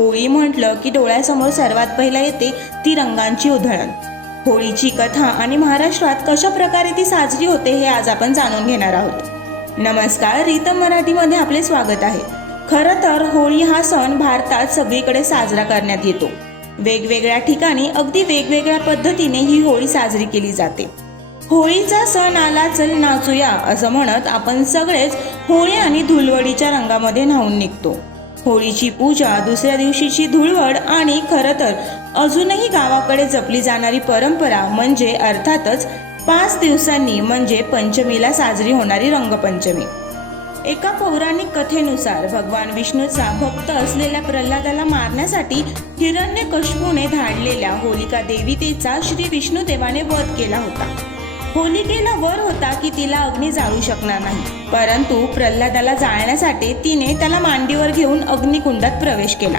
होळी म्हटलं की डोळ्यासमोर सर्वात पहिला येते ती रंगांची उधळण। होळीची कथा आणि महाराष्ट्रात कशा प्रकारे ती साजरी होते हे आज आपण जाणून घेणार आहोत। नमस्कार, रितम मराठीमध्ये आपले स्वागत आहे। खरं तर होळी हा सण भारतात सगळीकडे साजरा करण्यात येतो। वेगवेगळ्या ठिकाणी अगदी वेगवेगळ्या पद्धतीने ही होळी साजरी केली जाते। होळीचा सण आला, चल नाचूया असं म्हणत आपण सगळेच होळी आणि धुलवडीच्या रंगामध्ये न्हाऊन निघतो। होळीची पूजा, दुसऱ्या दिवशीची धुळवड आणि खरं तर अजूनही गावाकडे जपली जाणारी परंपरा म्हणजे अर्थातच 5 दिवसांनी म्हणजे पंचमीला साजरी होणारी रंगपंचमी। एका पौराणिक कथेनुसार भगवान विष्णूचा भक्त असलेल्या प्रल्हादाला मारण्यासाठी हिरण्यकश्यपूने धाडलेल्या होलिका देवीचा श्री विष्णुदेवाने वध केला होता। होलिकेला वर होता की तिला अग्नी जाळू शकणार नाही, परंतु प्रल्हादाला जाळण्यासाठी तिने त्याला मांडीवर घेऊन अग्निकुंडात प्रवेश केला।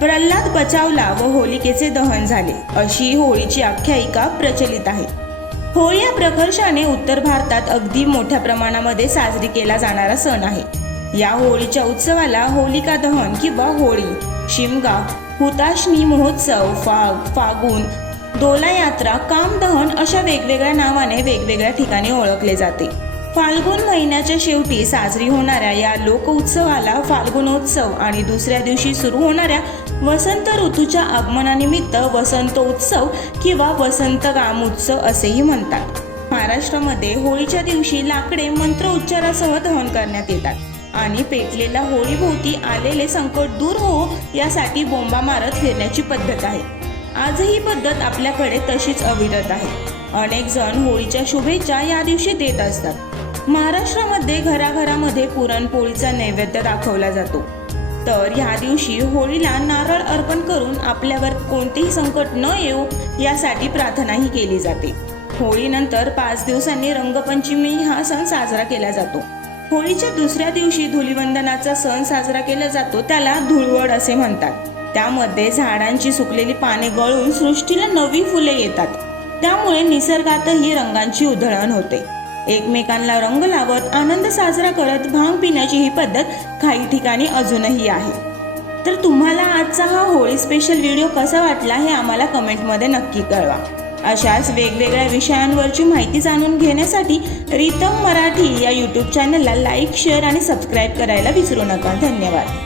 प्रल्हाद बचावला व होलिकेचे दहन झाले, अशी होळीची आख्यायिका प्रचलित आहे। होळी या प्रकर्षाने उत्तर भारतात अगदी मोठ्या प्रमाणामध्ये साजरी केला जाणारा सण आहे। या होळीच्या उत्सवाला होलिका दहन किंवा होळी, शिमगा, हुताशनी महोत्सव, फागुन, डोला यात्रा, कामदहन अशा वेगवेगळ्या नावाने वेगवेगळ्या ठिकाणी ओळखले जाते। फाल्गुन महिन्याच्या शेवटी साजरी होणाऱ्या या लोक उत्सवाला फाल्गुनोत्सव आणि दुसऱ्या दिवशी सुरू होणाऱ्या वसंत ऋतूच्या आगमनानिमित्त वसंतोत्सव किंवा वसंतगामोत्सव असेही म्हणतात। महाराष्ट्रामध्ये होळीच्या दिवशी लाकडे मंत्र उच्चारासह दहन करण्यात येतात आणि पेटलेल्या होळीभोवती आलेले संकट दूर हो यासाठी बोंबा मारत फिरण्याची पद्धत आहे। आजही ही पद्धत आपल्याकडे तशीच अविरत आहे। अनेक जण होळीच्या शुभेच्छा या दिवशी देत असतात। महाराष्ट्रामध्ये घराघरामध्ये पुरणपोळीचा नैवेद्य दाखवला जातो। तर ह्या दिवशी होळीला नारळ अर्पण करून आपल्यावर कोणतेही संकट न येऊ यासाठी प्रार्थनाही केली जाते। होळीनंतर 5 दिवसांनी रंगपंचमी हा सण साजरा केला जातो। होळीच्या दुसऱ्या दिवशी धुलिवंदनाचा सण साजरा केला जातो, त्याला धुळवड असे म्हणतात। त्यामध्ये झाडांची सुकलेली पाने गळून सृष्टीला नवी फुले येतात, त्यामुळे निसर्गातही रंगांची उधळण होते। एकमेकांना रंग लावत आनंद साजरा करत भांग पिण्याची ही पद्धत काही ठिकाणी अजूनही आहे। तर तुम्हाला आजचा हा होळी स्पेशल व्हिडिओ कसा वाटला हे आम्हाला कमेंटमध्ये नक्की कळवा। अशाच वेगवेगळ्या विषयांवरची माहिती जाणून घेण्यासाठी रितम मराठी या यूट्यूब चॅनलला लाईक, शेअर आणि सबस्क्राईब करायला विसरू नका। धन्यवाद।